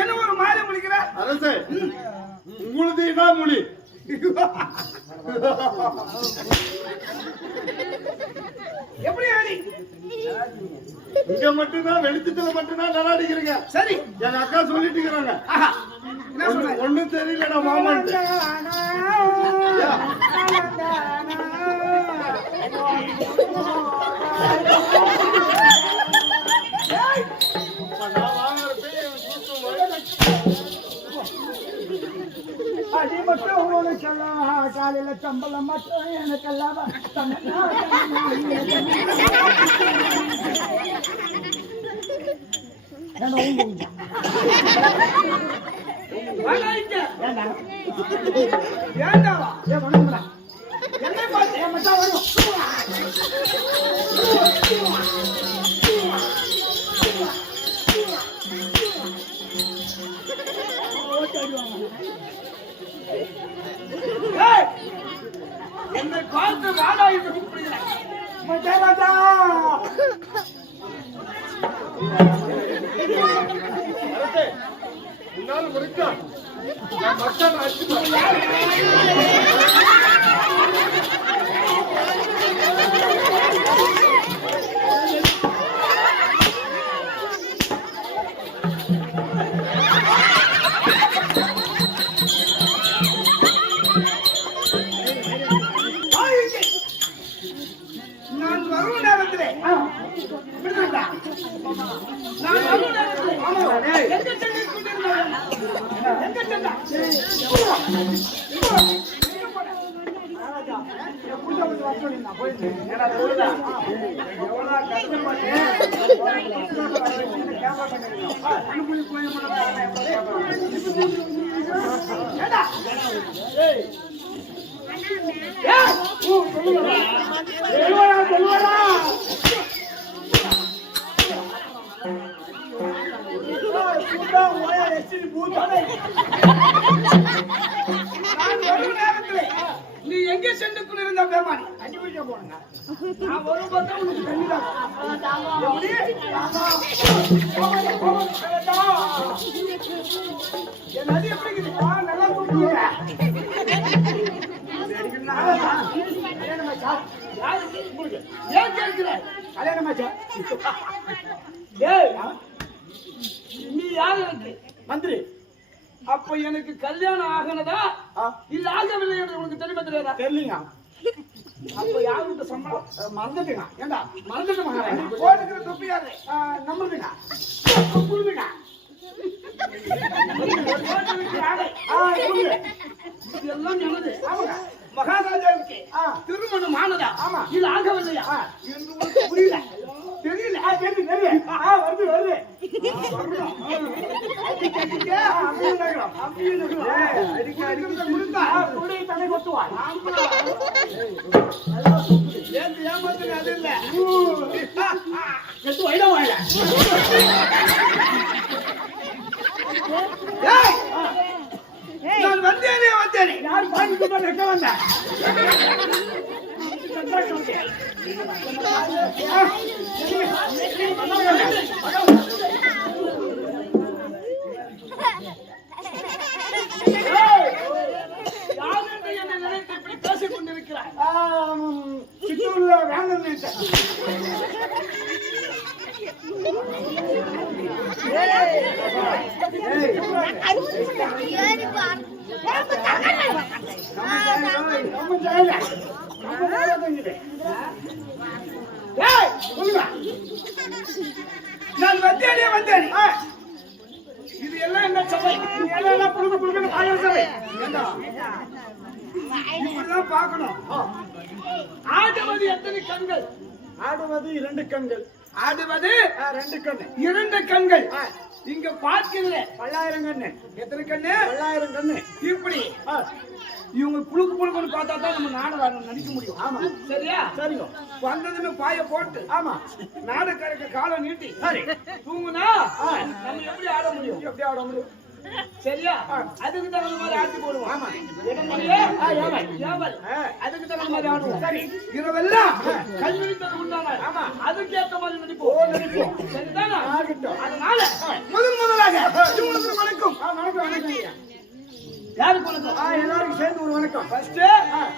என்ன ஒரு மாலை முடிக்கிற அரசே உங்களுக்கு என்ன மொழி எப்படி ஆடி இங்க மட்டும்தான் வெளிச்சத்துல மட்டும்தான் நடாடிக்கிறீங்க சரி எங்க அக்கா சொல்லிட்டு இருக்கிறாங்க ஒண்ணும் தெரியலடா மாமன் அடி மட்டும் உனக்கு காலையில சம்பளம் மட்டும் எனக்கு எல்லாம் ஏண்டாவா ஏன் பண்ணுங்கடா என்ன பார்த்து ஏன் மச்சான் வரும் என்னை பார்த்து வாடா என்று கூப்பிடுகிறேன் மச்சான் மச்சான் உன்னால முடிச்சா நான் மச்சான் அடிச்சு நான் வரும் நேரத்திலே நான் வரும் நேரத்திலே எங்க சென்று கொண்டிருந்தாங்க எங்க சென்றா நீ எங்கே சென்று கொண்டிருந்த பேமானி கண்டுபிடிக்க போனங்க நான் ஒரு பார்த்தா உனக்கு தண்ணிதான் என் நதி எப்படி இருக்குது நல்லா தூக்குங்க ஏன் கேட்கிற கல்யாணமாச்சா நீ யாரு எனக்கு மந்திரி அப்ப எனக்கு கல்யாணம் ஆகனதா இல்ல ஆகவில்லை என்று உனக்கு தெரியுமா தெரியாதா தெரியலீங்க அப்ப யாருக்கிட்ட சம்பளம் மறந்துட்டுங்க ஏண்டா மறந்துட்டு மகாராஜா போட்டுக்கிற தொப்பி யாரு நம்புறதுங்க புரிஞ்சுங்க இதெல்லாம் எனது மகாராஜாவுக்கு திருமணம் ஆனதா இல்ல ஆகவில்லையா என்று உனக்கு புரியல தெரியல வருது வருது தலை கொத்துவான் ஏமாத்து அது இல்ல எத்து வைட வாழ நான் வந்தேனே வந்தேனே யார் பாட்டு வைக்க வந்தேன் பேசிக் கொண்டிருக்கிறார் சித்தூர்ல வேணும் நான் வந்தேனே வந்தேன் இது எல்லாம் என்ன சபை எல்லாம் புழுகு புழுகு பாய சபை இப்படிதான் பார்க்கணும். ஆடுவது எத்தனை கண்கள்? ஆடுவது 2 கண்கள். ஆடுவது 2 கண்ணு. 2 கண்கள். இங்க பார்க்கிறீங்க 1000 கண்ணு. எத்தனை கண்ணு? 1000 கண்ணு. இப்படி இவங்க புழுக்கு புழுக்குன்னு பார்த்தா தான் நம்ம நாடகம் நடிக்க முடியும். ஆமா சரியா? சரிங்க. வந்ததுன்னு பாய போட்டு ஆமா நாடகருக்கு காலை நீட்டி சரி தூங்குனா நம்ம எப்படி ஆட முடியும்? எப்படி ஆட முடியும்? சரியா? அதுக்கு தகுந்த மாதிரி ஆட்டி போடுவோம். ஆமா ஏவல் அதுக்கு தகுந்த மாதிரி ஆடுவோம். சரி இரவெல்லாம் கல்வி தரம் உண்டாங்க. ஆமா அதுக்கு ஏற்ற மாதிரி நடிப்போம். சரிதானா? அதனால முதலாக உங்களுக்கு வணக்கம். வணக்கம். யாருக்கு வணக்கம்? எல்லாருக்கும் சேர்ந்து ஒரு வணக்கம். ஃபர்ஸ்ட்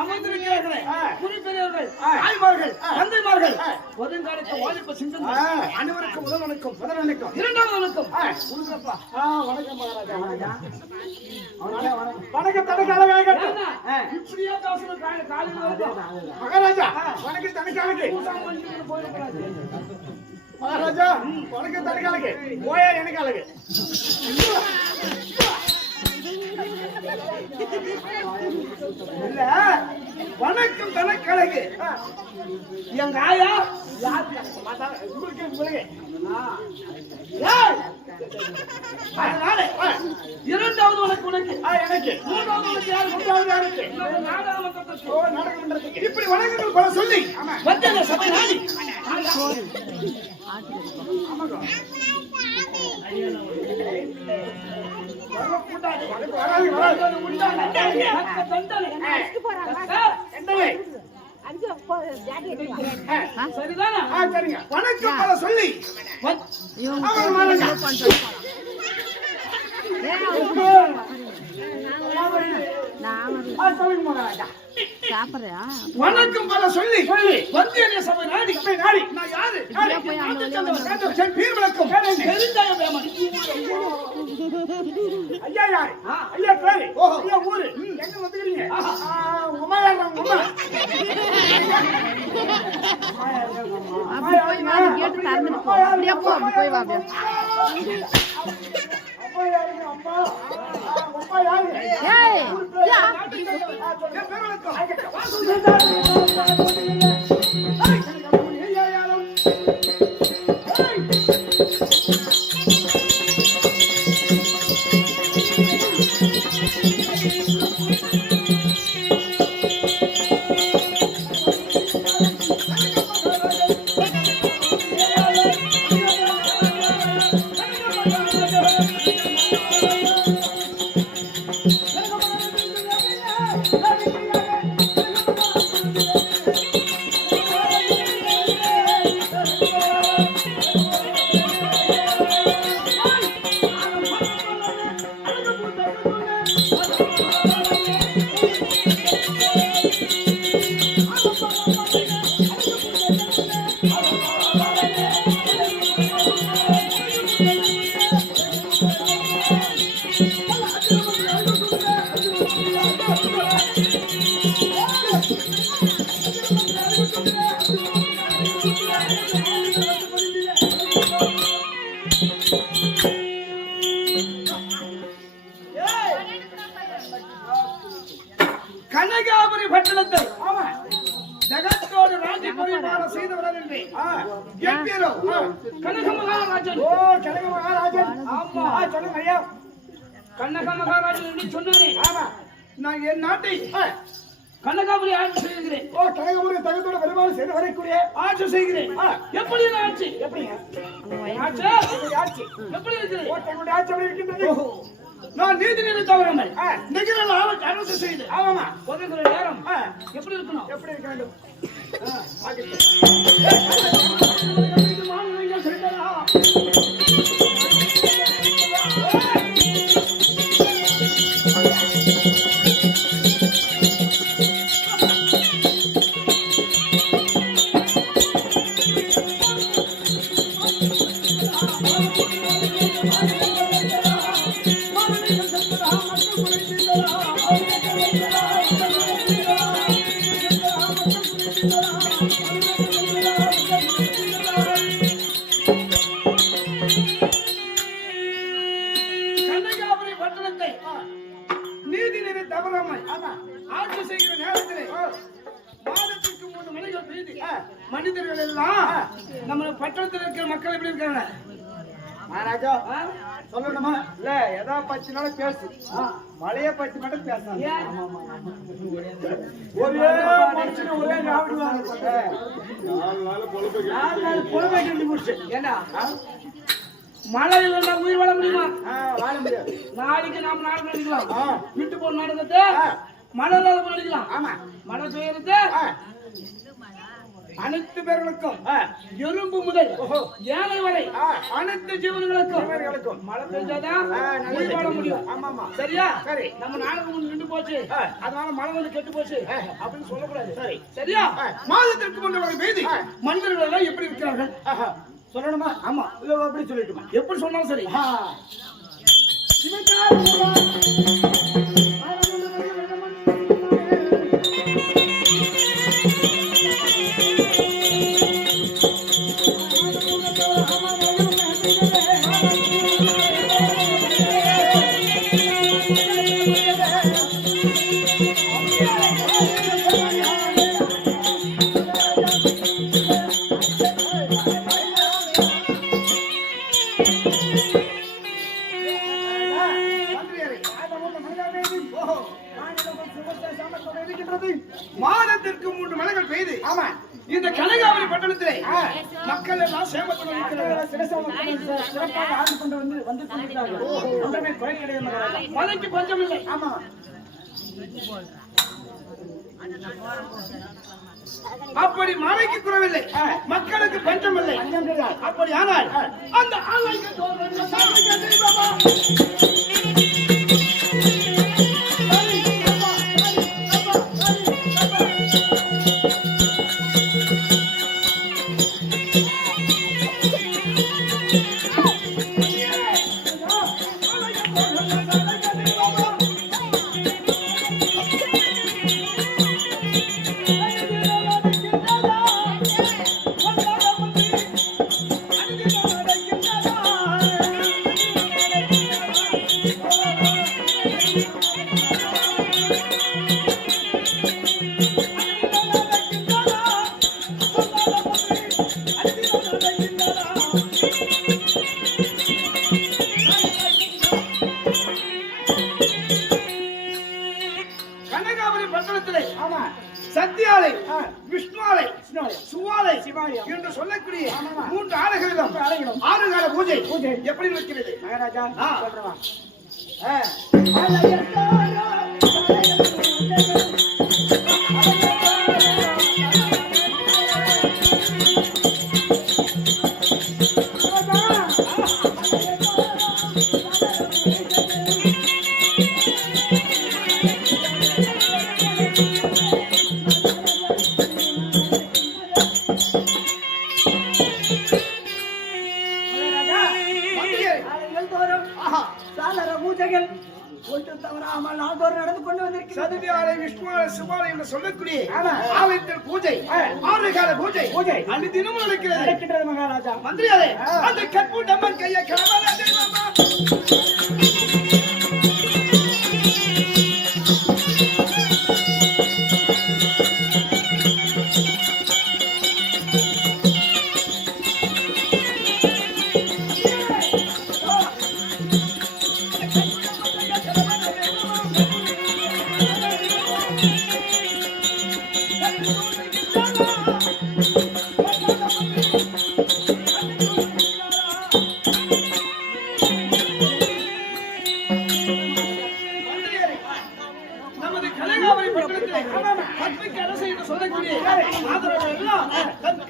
அமர்ந்திருக்கிறவர்களே, குறிப்பெரியவர்கள், தாய்மார்கள், தந்தைமார்கள், ஒருங்காலத்து வாலிப சிங்கங்கள் அனைவருக்கும் முதல் வணக்கம். முதல் வணக்கம். இரண்டாவது வணக்கம் கொடுங்கப்பா. வணக்கம் மகாராஜா. வணக்கம் தனக்கு அழகாக இப்படியே பேசணும். காலையில் மகாராஜா வணக்கம் தனக்கு அழகு. போயிடக்கூடாது. மகாராஜா வணக்கம் தனக்கு அழகு. போயா எனக்கு அழகு. இல்ல வணக்கம் தனக்கு அழகு. எங்க ஆயா உங்களுக்கு அதனால இரண்டாவது உனக்கு உனக்கு எனக்கு மூன்றாவது உனக்கு யாரு? யாருக்கு நாடகம் பண்றதுக்கு இப்படி வணக்கங்கள் பல சொல்லி வந்த சபை நாடி சரிதானா? சரிங்க. வணக்கம் பல சொல்லி வணக்கம் பல சொல்லி வந்திய சபை நாடி நான் யாரு? பேர் விளக்கம் பெருந்தாயம் பேமன். ஐயா யாரு? ஐயா பேரு ஐயா ஊரு எங்க வந்துக்கிறீங்க? உமா யாரு? உமா கேட்டு தரணும். அப்படியே போய் வாங்க. அப்பா யாருங்க? அம்மா அப்பா யாரு? ஏய் பேர் விளக்கம். கனகாபுரி பட்டணத்தை ஜகத்தோடு ராஜ்ய பரிபாலம் செய்தவர்கள் என்று என் பேரோ கனக மகாராஜன். ஓ கனக மகாராஜன். ஆமா சொல்லுங்க ஐயா. கனக மகாராஜன் என்று சொன்னேனே. ஆமா நான் என் நாட்டை கனகாபுரி ஆட்சி செய்கிறேன். ஓ கனகபுரி தகத்தோட பரிபாலம் செய்து வரக்கூடிய ஆட்சி செய்கிறேன். எப்படி இந்த ஆட்சி? எப்படிங்க ஆட்சி ஆட்சி எப்படி இருக்குது? ஓ தங்களுடைய ஆட்சி எப்படி இருக்கின்றது? நான் நீதி நிலை தவறாமல் நிகழ அரசு செய்து ஆமாமா ஒதுங்குற நேரம் எப்படி இருக்கணும்? எப்படி இருக்க வேண்டும்? மனிதர்கள் எல்லாம் நம்ம பட்டணத்தில் இருக்கிற மக்கள் எப்படி இருக்காங்க மகாராஜா சொல்லணுமா இல்ல எதா பச்சினாலும் பேசு மழைய பத்தி மட்டும் பேசாது ஒரே மனுஷன் ஒரே நாவிடுவாங்க 4 நாள் பொழுது கட்டி முடிச்சு ஏன்னா மழை இல்லைன்னா உயிர் வாழ முடியுமா வாழ முடியாது நாளைக்கு நாம் நாடகம் நடிக்கலாம் விட்டு போன நாடகத்தை மழை இல்லாத நடிக்கலாம் ஆமா மழை பெய்யறது அனைத்து பேர்களுக்கும் எறும்பு முதல் ஏழை வரை அனைத்து ஜீவன்களுக்கும் மழை பெய்ஞ்சாதான் உயிர் வாழ முடியும் சரியா சரி நம்ம நாடகம் ஒன்று நின்று போச்சு அதனால மழை வந்து கெட்டு போச்சு அப்படின்னு சொல்லக்கூடாது சரி சரியா மாதத்திற்கு முன்ன வரை பெய்து மனிதர்கள் எல்லாம் எப்படி இருக்கிறார்கள் சொல்லணுமா ஆமா இல்ல அப்படி சொல்லிட்டுமா எப்படி சொன்னாலும் சரி மாதத்திற்கு 3 மழைகள் பெய்து ஆமா இந்த கனகாவரி பட்டணத்திலே மக்கள் எல்லாம் சேமத்துடன் இருக்கிறார்கள் சிறப்பாக ஆட்சி கொண்டு வந்து கொண்டிருக்கிறார்கள் ஒன்றுமே குறை கிடையாது மழைக்கு பஞ்சம் இல்லை ஆமா அப்படி மழைக்கு குறைவில்லை மக்களுக்கு பஞ்சம் இல்லை அப்படி ஆனால் அந்த ஆலயங்கள் சத்தியாலை விஷ்ணுவாலை சுவாலை என்று சொல்லக்கூடிய 3 ஆலைகளிலும் 6 கால பூஜை எப்படி இருக்கிறது மகாராஜா சொல்றவா சதுர்த்தியாலை விஷ்ணுவாலை சுவாலை என்று சொல்லக்கூடிய ஆலயத்தில் பூஜை 6 கால பூஜை அனுதினமும் நடக்கிறது மகாராஜா மந்திரியாரே அந்த கற்பு டம்மன் கையை கிளம்பல தெய்வமா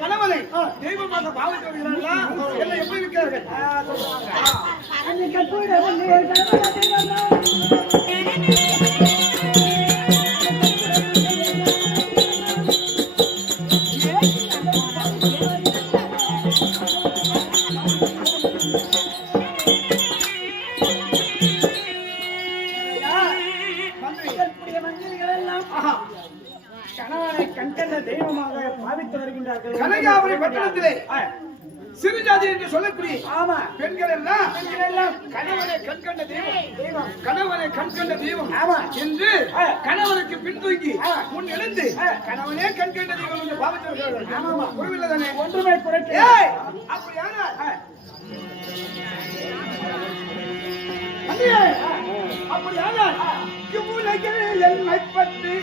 கணவனை தெய்வமாக பாவித்து வருகிறார்களா எல்லாம் எப்படி இருக்கிறார்கள் கணவனை கண்கண்ட தெய்வமாக பாவித்து வருகின்றார்கள் கனகாபுரி பட்டணத்திலே சிறு ஜாதி என்று சொல்லக்கூடிய ஆமா பெண்கள் எல்லாம் எல்லாம் கணவனை கண்கண்ட தெய்வம் கணவனை கண்கண்ட தெய்வம் ஆமா. என்று கணவனுக்கு பின்தூங்கி முன் எழுந்து கணவனே கண்கண்ட தெய்வம் என்று பாவித்திருக்கிறார்கள். ஆமாமா. புரியவில்லை தானே? ஒன்றுமே குறைக்க ஏய், அப்படியானால் அண்ணியே, அப்படியானால் இவ்வுலகில் என்னைப் பற்றி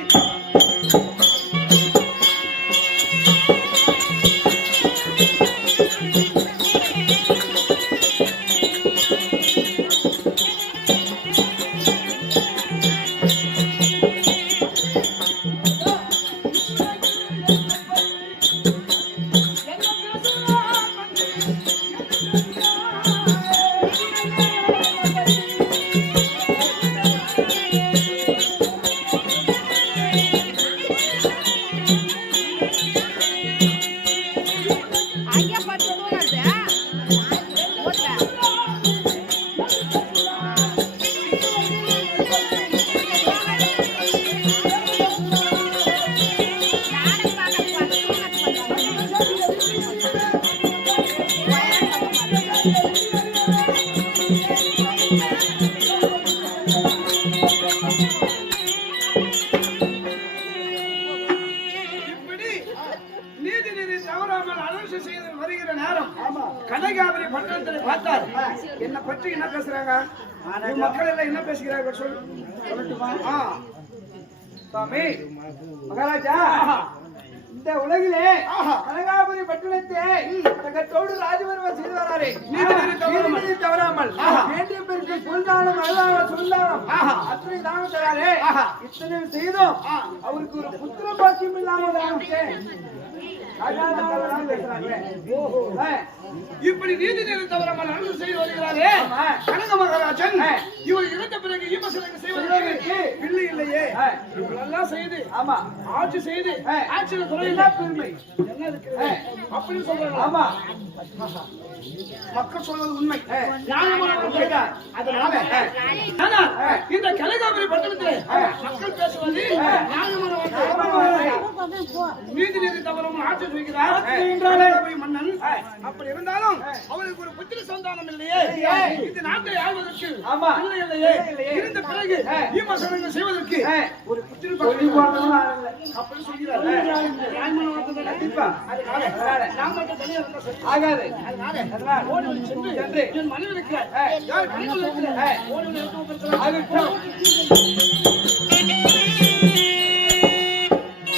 ஐயா பத்து தூரம் ஓட்டல இப்படி நீதி நெறி தவறாமல் அரசு செய்து வருகிற நேரம் ஆமா. கனகாபுரி பட்டணத்தில் பார்த்தார். என்ன பற்றி என்ன பேசுறாங்க? உன் மக்கள் எல்லாம் என்ன பேசுகிறார்கள் சொல்லட்டுமா? சுவாமி மகாராஜா இந்த உலகிலே கனகாபுரி பட்டணத்தை தகத்தோடு ராஜபர்ம செய்து வராரே நீதி தவறாமல் வேண்டிய பேருக்கு சொல்தானம் அல்லாத சொல்தானம் அத்தனை தானம் தராரே இத்தனை செய்தும் அவருக்கு ஒரு புத்திர பாக்கியம் இல்லாமல் இப்படி நீதி நெறி தவறாமல் அரசு செய்து வருகிறாரே கனக மகாராஜன் இவர் இறந்த பிறகு ஈமசனுக்கு செய்வதற்கு பிள்ளை இல்லையே இவரெல்லாம் செய்து ஆமா ஆட்சி செய்து ஆட்சியில துறையில பெருமை என்ன இருக்கிறது அப்படின்னு சொல்றாங்க. ஆமா மக்கள் சொல்வது உண்மை நியாயமான உண்மைதான். அதனால ஆனால் இந்த கனகாபுரி பட்டணத்திலே மக்கள் பேசுவது நியாயமான வார்த்தை. நீதி நீதி தவறும் ஆட்சி செய்கிறார் கனகாபுரி மன்னன். அப்படி இருந்தாலும் அவருக்கு ஒரு புத்திர சந்தானம் இல்லையே, இந்த நாட்டை ஆள்வதற்கு ஆமா. பிள்ளை இல்லையே, இருந்த பிறகு ஈமசனங்கள் செய்வதற்கு ஒரு புத்திர அப்படி சொல்கிறார். நியாயமான வார்த்தை தான். கண்டிப்பா அதனால நாம் மட்டும் தனியாக இருந்தா சரி. ஆகாது அதனால ஓடி சென்று என் மனைவி இருக்கிறார். யார் கண்கள் இருக்கிறார். ஓடி வந்து எடுத்து வைக்கிறார்.